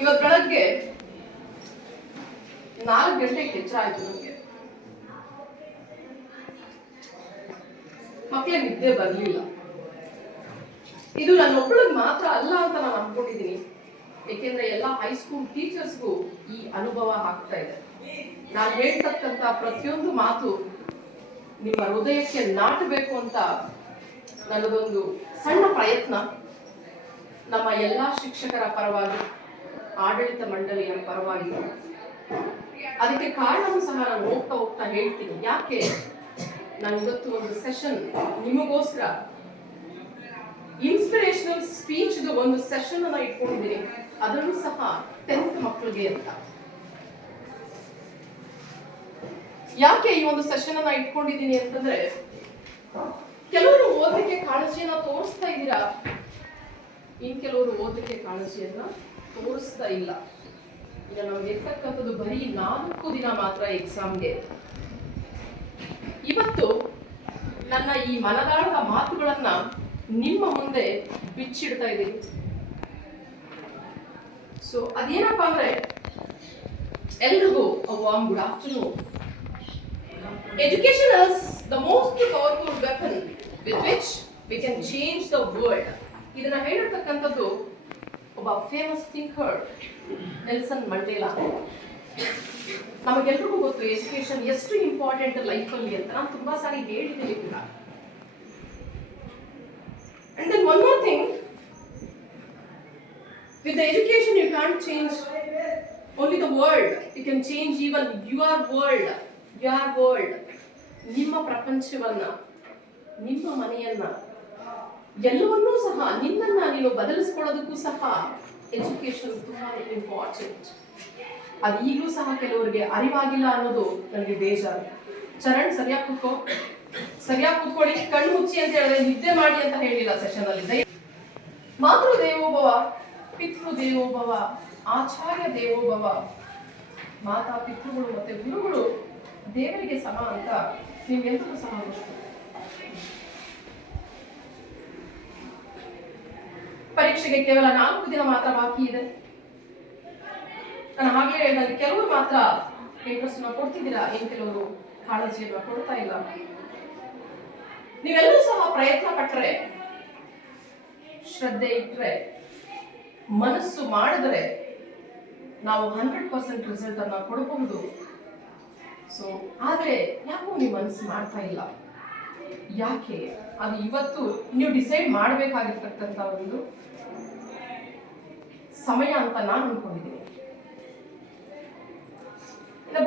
ಇವತ್ತು ಬೆಳಗ್ಗೆ 4 ಗಂಟೆಗೆ ಎಚ್ಚರ ಆಯ್ತು ನನಗೆ. ಮಕ್ಕಳಿಗೆ ನಿದ್ದೆ ಬರಲಿಲ್ಲ. ಇದು ನನ್ನೊಬ್ಬಳಿಗೆ ಮಾತ್ರ ಅಲ್ಲ ಅಂತ ನಾನು ಅನ್ಕೊಂಡಿದ್ದೀನಿ. ಏಕೆಂದ್ರೆ ಎಲ್ಲ ಹೈಸ್ಕೂಲ್ ಟೀಚರ್ಸ್ಗೂ ಈ ಅನುಭವ ಆಗ್ತಾ ಇದೆ. ನಾನು ಹೇಳ್ತಕ್ಕಂಥ ಪ್ರತಿಯೊಂದು ಮಾತು ನಿಮ್ಮ ಹೃದಯಕ್ಕೆ ನಾಟಬೇಕು ಅಂತ ನನ್ನದೊಂದು ಸಣ್ಣ ಪ್ರಯತ್ನ. ನಮ್ಮ ಎಲ್ಲ ಶಿಕ್ಷಕರ ಪರವಾಗಿ, ಆಡಳಿತ ಮಂಡಳಿಯ ಪರವಾಗಿ, ಅದಕ್ಕೆ ಕಾರಣವೂ ಸಹ ನಾನು ಹೋಗ್ತಾ ಹೇಳ್ತೀನಿ. ಯಾಕೆ ನಾನು ಇವತ್ತು ಒಂದು ಸೆಷನ್ ನಿಮಗೋಸ್ಕರ ಇನ್ಸ್ಪಿರೇಷನಲ್ ಸ್ಪೀಚ್ ಒಂದು ಸೆಷನ್ ಅನ್ನ ಇಟ್ಕೊಂಡಿದ್ದೀನಿ, ಅದರಲ್ಲೂ ಸಹ 10th ಮಕ್ಕಳಿಗೆ ಅಂತ. ಯಾಕೆ ಈ ಒಂದು ಸೆಷನ್ ಅನ್ನ ಇಟ್ಕೊಂಡಿದ್ದೀನಿ ಅಂತಂದ್ರೆ, ಕೆಲವರು ಓದಲಿಕ್ಕೆ ಕಾಳಜಿಯನ್ನ ತೋರಿಸ್ತಾ ಇದ್ದೀರಾ, ಇನ್ ಕೆಲವರು ಓದಲಿಕ್ಕೆ ಕಾಳಜಿಯನ್ನ ತೋರಿಸ್ತಾ ಇಲ್ಲ. ಈಗ ನಮ್ಗೆ ಇರ್ತಕ್ಕಂಥದ್ದು ಬರೀ 4 ದಿನ ಮಾತ್ರ ಎಕ್ಸಾಮ್ಗೆ. ಇವತ್ತು ನನ್ನ ಈ ಮನದಾಳದ ಮಾತುಗಳನ್ನ ನಿಮ್ಮ ಮುಂದೆ ಬಿಚ್ಚಿಡ್ತಾ ಇದ್ದೀನಿ. ಸೊ ಅದೇನಪ್ಪ ಅಂದ್ರೆ, ಎಲ್ರಿಗೂ warm good afternoon. Education is the most powerful weapon with which we can change the world. ಇದನ್ನ ಹೇಳಿರ್ತಕ್ಕಂಥದ್ದು ಒಬ್ಬ ಫೇಮಸ್ ಥಿಂಕರ್ ನೆಲ್ಸನ್ ಮಂಡೇಲಾ. ನಮಗೆಲ್ರಿಗೂ ಗೊತ್ತು ಎಜುಕೇಶನ್ ಎಷ್ಟು ಇಂಪಾರ್ಟೆಂಟ್ ಲೈಫಲ್ಲಿ ಅಂತ. ನಾನು ತುಂಬಾ ಸಾರಿ ಹೇಳಿದ್ದೀನಿ ಕೂಡ. And then one more thing, with the education you can't change only the world, you can change even your world. ನಿಮ್ಮ ಪ್ರಪಂಚವನ್ನ, ನಿಮ್ಮ ಮನೆಯನ್ನ, ಎಲ್ಲವನ್ನೂ ಸಹ ನಿನ್ನನ್ನ ನೀನು ಬದಲಿಸ್ಕೊಳ್ಳೋದಕ್ಕೂ ಸಹ ಎಜುಕೇಶನ್ ತುಂಬಾ ಇಂಪಾರ್ಟೆಂಟ್. ಅದು ಈಗಲೂ ಸಹ ಕೆಲವರಿಗೆ ಅರಿವಾಗಿಲ್ಲ ಅನ್ನೋದು ನನಗೆ ಬೇಜಾರು. ಚರಣ್ ಸರಿಯಾಗಿ ಕೂತ್ಕೊಳ್ಳಿ, ಕಣ್ಣು ಮುಚ್ಚಿ ಅಂತ ಹೇಳಿದ್ರೆ ನಿದ್ದೆ ಮಾಡಿ ಅಂತ ಹೇಳಿಲ್ಲ ಸೆಷನ್ ಅಲ್ಲಿ. ಮಾತೃ ದೇವೋಭವ, ಪಿತೃ ದೇವೋಭವ, ಆಚಾರ್ಯ ದೇವೋಭವ. ಮಾತಾ ಪಿತೃಗಳು ಮತ್ತೆ ಗುರುಗಳು ದೇವರಿಗೆ ಸಮ ಅಂತ ನಿಮ್ಗೆಲ್ಲರೂ ಸಹ ಗೊತ್ತು. ಪರೀಕ್ಷೆಗೆ ಕೇವಲ 4 ದಿನ ಮಾತ್ರ ಬಾಕಿ ಇದೆ. ನಾನು ಹಾಗೆ ಹೇಳಿದಾಗ ಕೆಲವರು ಮಾತ್ರ ಇಂಟ್ರೆಸ್ಟ್ ಕೊಡ್ತಿದ್ದೀರಾ, ಕೆಲವರು ಕಾಳಜಿಯನ್ನು ಕೊಡ್ತಾ ಇಲ್ಲ. ನೀವೆಲ್ಲರೂ ಸಹ ಪ್ರಯತ್ನ ಪಟ್ಟರೆ, ಶ್ರದ್ಧೆ ಇಟ್ಟರೆ, ಮನಸ್ಸು ಮಾಡಿದರೆ ನಾವು 100% ರಿಸಲ್ಟ್ ಅನ್ನ ಕೊಡಬಹುದು. ಸೊ ಆದ್ರೆ ಯಾಕೋ ನೀವು ಮನಸ್ಸು ಮಾಡ್ತಾ ಇಲ್ಲ? ಯಾಕೆ? ಅದು ಇವತ್ತು ನೀವು ಡಿಸೈಡ್ ಮಾಡಬೇಕಾಗಿರ್ತಕ್ಕಂಥ ಒಂದು ಸಮಯ ಅಂತ ನಾನು ಅನ್ಕೊಂಡಿದ್ದೀನಿ.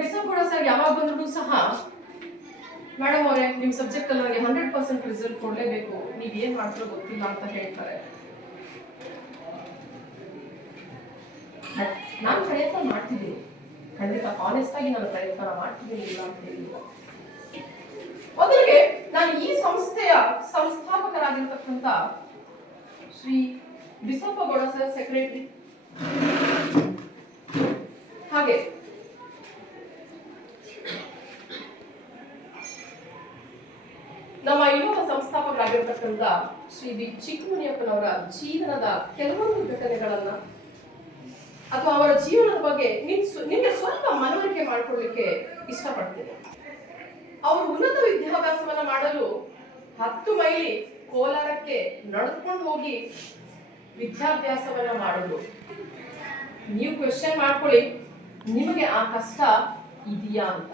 ಬಿಸಪ್ಪಗೌಡ ಸರ್ ಯಾವಾಗ ಬಂದ್ರು ಸಹ, ಮೇಡಮ್ ಅವರೇ ನಿಮ್ಮ ಸಬ್ಜೆಕ್ಟ್ ಅಲ್ಲಿ ನನಗೆ 100% ರಿಸಲ್ಟ್ ಕೊಡಲೇಬೇಕು, ನೀವು ಏನ್ ಮಾಡ್ತೀರೋ ಗೊತ್ತಿಲ್ಲ ಅಂತ ಹೇಳ್ತಾರೆ. ನಾನು ಪ್ರಯತ್ನ ಮಾಡ್ತಿದ್ದೀನಿ, ಖಂಡಿತ ಆನೆಸ್ಟ್ ಆಗಿ ನಾನು ಪ್ರಯತ್ನ ಮಾಡ್ತಿದ್ದೀನಿ, ಇಲ್ಲ ಅಂತ ಹೇಳಿಲ್ಲ. ಮೊದಲಿಗೆ ನಾನು ಈ ಸಂಸ್ಥೆಯ ಸಂಸ್ಥಾಪಕರಾಗಿರ್ತಕ್ಕಂಥ ಶ್ರೀ ಬಿಸಪ್ಪಗೌಡ ಸರ್ ಸೆಕ್ರೆಟರಿ, ಹಾಗೆ ನಮ್ಮ ಇನ್ನೊಬ್ಬ ಸಂಸ್ಥಾಪಕರಾಗಿರ್ತಕ್ಕಂಥ ಶ್ರೀ ಬಿ ಚಿಕ್ಕಮುನಿಯಪ್ಪನವರ ಜೀವನದ ಕೆಲವೊಂದು ಘಟನೆಗಳನ್ನ ಅಥವಾ ಅವರ ಜೀವನದ ಬಗ್ಗೆ ನಿಮಗೆ ಸ್ವಲ್ಪ ಮನವರಿಕೆ ಮಾಡಿಕೊಳ್ಳಿಕ್ಕೆ ಇಷ್ಟಪಡ್ತೇನೆ. ಅವರು ಉನ್ನತ ವಿದ್ಯಾಭ್ಯಾಸವನ್ನ ಮಾಡಲು 10 ಮೈಲಿ ಕೋಲಾರಕ್ಕೆ ನಡೆದುಕೊಂಡು ಹೋಗಿ ವಿದ್ಯಾಭ್ಯಾಸವನ್ನ ಮಾಡುದು. ನೀವು ಕ್ವೆಶ್ಚನ್ ಮಾಡ್ಕೊಳ್ಳಿ, ನಿಮಗೆ ಆ ಕಷ್ಟ ಇದೆಯಾ ಅಂತ.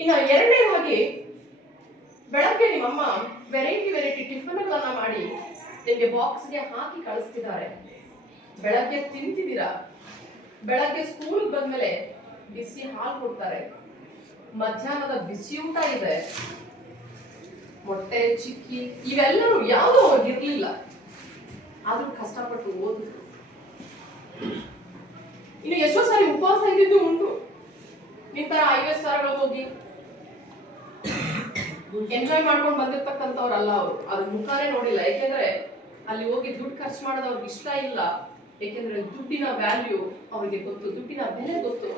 ಇನ್ನು ಎರಡನೇದಾಗಿ, ಬೆಳಗ್ಗೆ ನಿಮ್ಮಮ್ಮ ವೆರೈಟಿ ಟಿಫನ್ಗಳನ್ನ ಮಾಡಿ ನಿಮಗೆ ಬಾಕ್ಸ್ಗೆ ಹಾಕಿ ಕಳಿಸ್ತಿದ್ದಾರೆ. ಬೆಳಗ್ಗೆ ತಿಂತಿದ್ದೀರಾ, ಬೆಳಗ್ಗೆ ಸ್ಕೂಲ್ ಬಂದ್ಮೇಲೆ ಬಿಸಿ ಹಾಲು ಕೊಡ್ತಾರೆ, ಮಧ್ಯಾಹ್ನದ ಬಿಸಿ ಊಟ ಇದೆ, ಮೊಟ್ಟೆ ಚಿಕ್ಕಿ ಇವೆಲ್ಲರೂ ಯಾವುದೋ ಇರ್ಲಿಲ್ಲ, ಆದ್ರೂ ಕಷ್ಟಪಟ್ಟು ಓದಿದ್ರು. ಇನ್ನು ಎಷ್ಟೋ ಸಾರಿ ಉಪವಾಸ ಇದ್ದಿದ್ದು ಉಂಟು. ನಿಮ್ ತರ 50 ಸಾವಿರಗಳು ಹೋಗಿ ಎಂಜಾಯ್ ಮಾಡ್ಕೊಂಡು ಬಂದಿರ್ತಕ್ಕಂಥವ್ರಲ್ಲ ಅವರು. ಅದ್ರ ಮುಖಾನೇ ನೋಡಿಲ್ಲ. ಯಾಕೆಂದ್ರೆ ಅಲ್ಲಿ ಹೋಗಿ ದುಡ್ಡು ಖರ್ಚು ಮಾಡೋದು ಅವ್ರಿಗೆ ಇಷ್ಟ ಇಲ್ಲ. ಯಾಕೆಂದ್ರೆ ದುಡ್ಡಿನ ವ್ಯಾಲ್ಯೂ ಅವ್ರಿಗೆ ಗೊತ್ತು, ದುಡ್ಡಿನ ಬೆಲೆ ಗೊತ್ತು.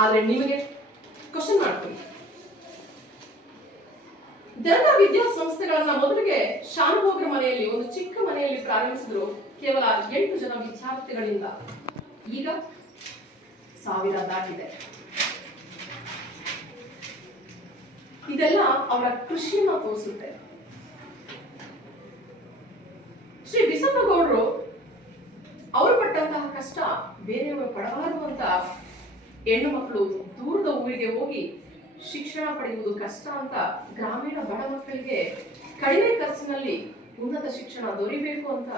ಆದ್ರೆ ನಿಮಗೆ ಕ್ವಶನ್ ಮಾಡ್ತೀನಿ, ದರ್ಗಾ ವಿದ್ಯಾಸಂಸ್ಥೆಗಳನ್ನ ಮೊದಲಿಗೆ ಶಾನುಭೋಗರ ಮನೆಯಲ್ಲಿ, ಒಂದು ಚಿಕ್ಕ ಮನೆಯಲ್ಲಿ ಪ್ರಾರಂಭಿಸಿದ್ರು, ಕೇವಲ 8 ಜನ ವಿದ್ಯಾರ್ಥಿಗಳಿಂದ. ಈಗ 1000 ದಾಟಿದೆ. ಇದೆಲ್ಲ ಅವರ ಕೃಷಿಯನ್ನ ತೋರಿಸುತ್ತೆ. ಶ್ರೀ ಬಿಸಪ್ಪಗೌಡರು ಅವರು ಪಟ್ಟಂತಹ ಕಷ್ಟ ಬೇರೆಯವರು ಪಡಬಾರದು ಅಂತ ಹೆಣ್ಣು ಮಕ್ಕಳು ದೂರದ ಊರಿಗೆ ಹೋಗಿ ಶಿಕ್ಷಣ ಪಡೆಯುವುದು ಕಷ್ಟ ಅಂತ ಗ್ರಾಮೀಣ ಬಡ ಮಕ್ಕಳಿಗೆ ಕಡಿಮೆ ಖರ್ಚಿನಲ್ಲಿ ಉನ್ನತ ಶಿಕ್ಷಣ ದೊರೆಯಬೇಕು ಅಂತ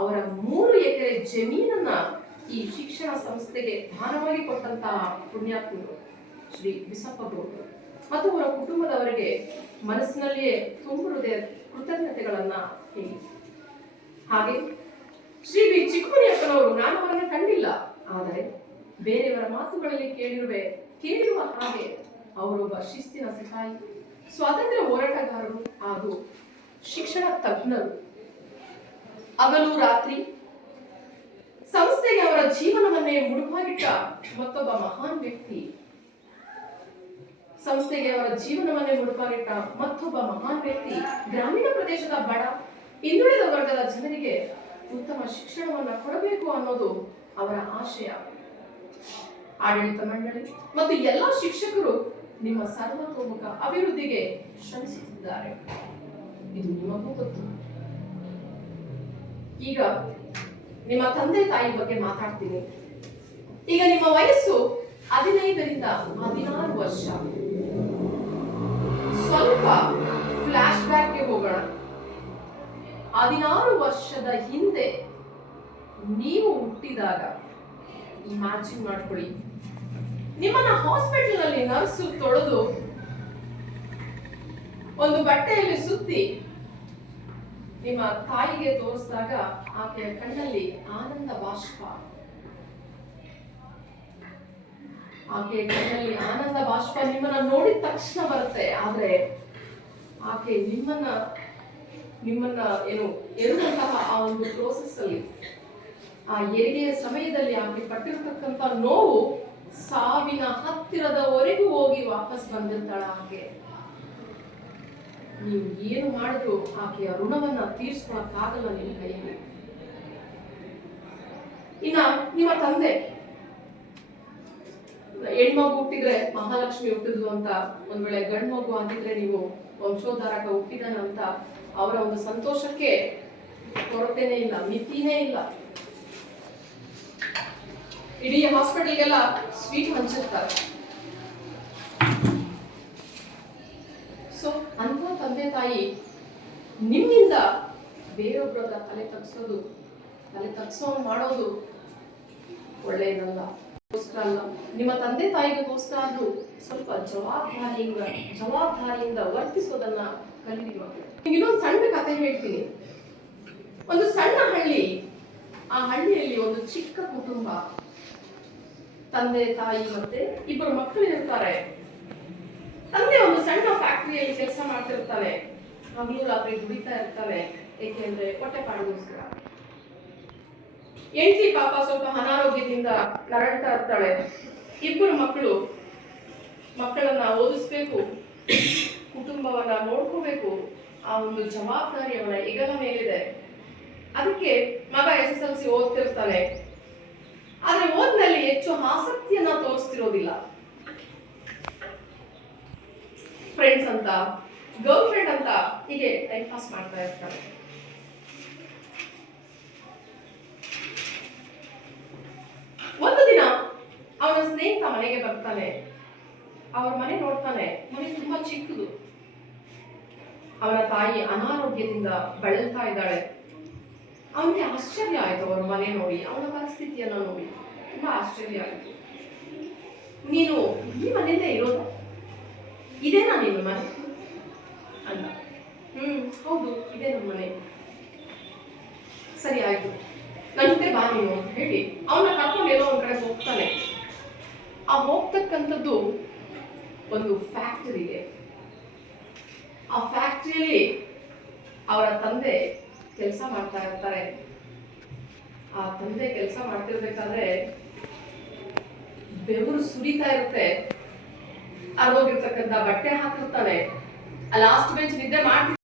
ಅವರ 3 ಎಕರೆ ಜಮೀನನ್ನ ಈ ಶಿಕ್ಷಣ ಸಂಸ್ಥೆಗೆ ದಾನವಾಗಿ ಕೊಟ್ಟಂತಹ ಪುಣ್ಯಾತ್ಮರು ಶ್ರೀ ಬಿಸಪ್ಪಗೌಡರು ಮತ್ತು ಅವರ ಕುಟುಂಬದವರಿಗೆ ಮನಸ್ಸಿನಲ್ಲಿಯೇ ತುಂಬ ಹೃದಯ ಕೃತಜ್ಞತೆಗಳನ್ನ ಹೇಳಿ. ಹಾಗೆ ಶ್ರೀ ಬಿ ಚಿಕ್ಕಮರಿಯಪ್ಪನವರು, ನಾನು ಅವರನ್ನು ಕಂಡಿಲ್ಲ, ಆದರೆ ಬೇರೆಯವರ ಮಾತುಗಳಲ್ಲಿ ಕೇಳಿರುವ ಹಾಗೆ ಅವರೊಬ್ಬ ಶಿಸ್ತಿನ ಸಿಪಾಯಿ, ಸ್ವಾತಂತ್ರ್ಯ ಹೋರಾಟಗಾರರು ಹಾಗೂ ಶಿಕ್ಷಣ ತಜ್ಞರು. ಹಗಲು ರಾತ್ರಿ ಸಂಸ್ಥೆಗೆ ಅವರ ಜೀವನವನ್ನೇ ಮುಡುಪಾಗಿಟ್ಟ ಮತ್ತೊಬ್ಬ ಮಹಾನ್ ವ್ಯಕ್ತಿ. ಗ್ರಾಮೀಣ ಪ್ರದೇಶದ ಬಡ ಹಿಂದುಳಿದ ವರ್ಗದ ಜನರಿಗೆ ಉತ್ತಮ ಶಿಕ್ಷಣವನ್ನ ಕೊಡಬೇಕು ಅನ್ನೋದು ಅವರ ಆಶಯ. ಆಡಳಿತ ಮಂಡಳಿ ಮತ್ತು ಎಲ್ಲ ಶಿಕ್ಷಕರು ನಿಮ್ಮ ಸರ್ವತೋಮುಖ ಅಭಿವೃದ್ಧಿಗೆ ಶ್ರಮಿಸುತ್ತಿದ್ದಾರೆ, ಇದು ನಿಮಗೂ ಗೊತ್ತು. ಈಗ ನಿಮ್ಮ ತಂದೆ ತಾಯಿ ಬಗ್ಗೆ ಮಾತಾಡ್ತೀನಿ. ಈಗ ನಿಮ್ಮ ವಯಸ್ಸು 15ರಿಂದ 16 ವರ್ಷ. ಸ್ವಲ್ಪ ಫ್ಲಾಶ್ ಬ್ಯಾಕ್ಗೆ ಹೋಗೋಣ. 16 ವರ್ಷದ ಹಿಂದೆ ನೀವು ಹುಟ್ಟಿದಾಗ ಇಮ್ಯಾಜಿನ್ ಮಾಡ್ಕೊಳ್ಳಿ, ನಿಮ್ಮನ್ನ ಹಾಸ್ಪಿಟಲ್ ನಲ್ಲಿ ನರ್ಸು ತೊಳೆದು ಒಂದು ಬಟ್ಟೆಯಲ್ಲಿ ಸುತ್ತಿ ನಿಮ್ಮ ತಾಯಿಗೆ ತೋರಿಸಿದಾಗ ಆಕೆಯ ಕಣ್ಣಲ್ಲಿ ಆನಂದ ಬಾಷ್ಪ. ನಿಮ್ಮನ್ನ ನೋಡಿದ ತಕ್ಷಣ ಬರುತ್ತೆ. ಆದ್ರೆ ಆಕೆ ನಿಮ್ಮನ್ನ ಏನು ಎರುವಂತಹ ಆ ಒಂದು ಪ್ರೋಸೆಸ್ ಅಲ್ಲಿ, ಆ ಹೆರಿಗೆಯ ಸಮಯದಲ್ಲಿ ಆಕೆ ಪಟ್ಟಿರತಕ್ಕಂತ ನೋವು ಸಾವಿನ ಹತ್ತಿರದವರೆಗೂ ಹೋಗಿ ವಾಪಸ್ ಬಂದಿರ್ತಾಳ. ಆಕೆ ನೀವು ಏನು ಮಾಡಿದ್ರು ಆಕೆಯ ಋಣವನ್ನ ತೀರ್ಸ್ಕೊಳಕ್ಕಾಗಲ್ಲ ನಿಮ್ಮ ಕೈಯಲ್ಲಿ. ಇನ್ನ ನಿಮ್ಮ ತಂದೆ, ಹೆಣ್ಮಗು ಹುಟ್ಟಿದ್ರೆ ಮಹಾಲಕ್ಷ್ಮಿ ಹುಟ್ಟಿದ್ಲು ಅಂತ, ಒಂದ್ ವೇಳೆ ಗಂಡು ಮಗು ಆಗಿದ್ರೆ ನೀವು ವಂಶೋದ್ಧಾರಕ ಹುಟ್ಟಿದಾನಂತ ಅವರ ಒಂದು ಸಂತೋಷಕ್ಕೆ ಕೊರತೆನೇ ಇಲ್ಲ, ಮಿತಿನೇ ಇಲ್ಲ. ಇಡೀ ಹಾಸ್ಪಿಟಲ್ಗೆಲ್ಲ ಸ್ವೀಟ್ ಹಂಚಿರ್ತಾರೆ. ಸೊ ಅಂತ ತಂದೆ ತಾಯಿ ನಿಮ್ಮಿಂದ ಬೇರೊಬ್ಬರ ತಲೆ ತಗ್ಸೋ ಮಾಡೋದು ಒಳ್ಳೆಯದಲ್ಲ. ನಿಮ್ಮ ತಂದೆ ತಾಯಿಗೋಸ್ಕರ ಆದ್ರೂ ಸ್ವಲ್ಪ ಜವಾಬ್ದಾರಿಯಿಂದ ವರ್ತಿಸೋದನ್ನ ಕಲಿರಿ ಮಕ್ಕಳು. ಇನ್ನೊಂದು ಸಣ್ಣ ಕಥೆ ಹೇಳ್ತೀನಿ. ಒಂದು ಸಣ್ಣ ಹಳ್ಳಿ, ಆ ಹಳ್ಳಿಯಲ್ಲಿ ಒಂದು ಚಿಕ್ಕ ಕುಟುಂಬ, ತಂದೆ ತಾಯಿ ಮತ್ತೆ 2 ಮಕ್ಕಳು ಇರ್ತಾರೆ. ತಂದೆ ಒಂದು ಸಣ್ಣ ಫ್ಯಾಕ್ಟರಿಯಲ್ಲಿ ಕೆಲಸ ಮಾಡ್ತಿರ್ತಾನೆ, ಹಗಲು ರಾತ್ರಿ ದುಡಿತಾ ಇರ್ತಾನೆ, ಏಕೆಂದ್ರೆ ಹೊಟ್ಟೆ ಪಾಡಿಗೋಸ್ಕರ. ಹೆಂಡತಿ ಪಾಪ ಸ್ವಲ್ಪ ಅನಾರೋಗ್ಯದಿಂದ ನರಳ್ತಾ ಇರ್ತಾಳೆ. 2 ಮಕ್ಕಳನ್ನ ಓದಿಸ್ಬೇಕು, ಕುಟುಂಬವನ್ನ ನೋಡ್ಕೋಬೇಕು, ಆ ಒಂದು ಜವಾಬ್ದಾರಿ ಅವನ ಹೆಗಲ ಮೇಲಿದೆ. ಅದಕ್ಕೆ ಮಗ SSLC ಓದ್ತಿರ್ತಾನೆ, ಆದ್ರೆ ಓದಿನಲ್ಲಿ ಹೆಚ್ಚು ಆಸಕ್ತಿಯನ್ನ ತೋರಿಸ್ತಿರೋದಿಲ್ಲ. ಫ್ರೆಂಡ್ಸ್ ಅಂತ, ಗರ್ಲ್ ಫ್ರೆಂಡ್ ಅಂತ ಹೀಗೆ ಟೈಮ್ ಪಾಸ್ ಮಾಡ್ತಾ ಇರ್ತಾನೆ. ಒಂದು ದಿನ ಅವನ ಸ್ನೇಹಿತ ಮನೆಗೆ ಬರ್ತಾನೆ. ಅವ್ರ ಮನೆ ನೋಡ್ತಾನೆ, ಮನೆ ತುಂಬಾ ಚಿಕ್ಕದು. ಅವನ ತಾಯಿ ಅನಾರೋಗ್ಯದಿಂದ ಬಳಲ್ತಾ ಇದ್ದಾಳೆ. ಅವನಿಗೆ ಆಶ್ಚರ್ಯ ಆಯ್ತು ಅವ್ರ ಮನೆ ನೋಡಿ, ಅವನ ಪರಿಸ್ಥಿತಿಯನ್ನ ನೋಡಿ ತುಂಬಾ ಆಶ್ಚರ್ಯ ಆಯ್ತು. ನೀನು ಈ ಮನೆಯಲ್ಲೇ ಇರೋದು, ಇದೇನಾ ನಿನ್ನ ಮನೆ ಅಂತ. ಹೌದು, ಇದೇ ನಮ್ಮ ಮನೆ. ಸರಿ ಆಯ್ತು, ನನ್ನ ಜೊತೆ ಬಾ ನೀನು ಅಂತ ಹೇಳಿ ಅವನ ಕರ್ಕೊಂಡು ಎಲ್ಲೋ ಒಂದ್ ಕಡೆ ಹೋಗ್ತಾನೆ. ಆ ಹೋಗ್ತಕ್ಕಂಥದ್ದು ಒಂದು ಫ್ಯಾಕ್ಟರಿಗೆ. ಆ ಫ್ಯಾಕ್ಟರಿಯಲ್ಲಿ ಅವರ ತಂದೆ ಕೆಲಸ ಮಾಡ್ತಾ ಇರ್ತಾರೆ. ಆ ತಂದೆ ಕೆಲಸ ಮಾಡ್ತಿರ್ಬೇಕಾದ್ರೆ ಬೆವರು ಸುರಿತಾ ಇರುತ್ತೆ. ಅರ್ಧೋಗಿರ್ತಕ್ಕಂಥ ಬಟ್ಟೆ ಹಾಕಿರ್ತಾನೆ. ಆ ಲಾಸ್ಟ್ ಬೆಂಚ್ ನಿದ್ದೆ ಮಾಡ್ತಿದ್ದೆ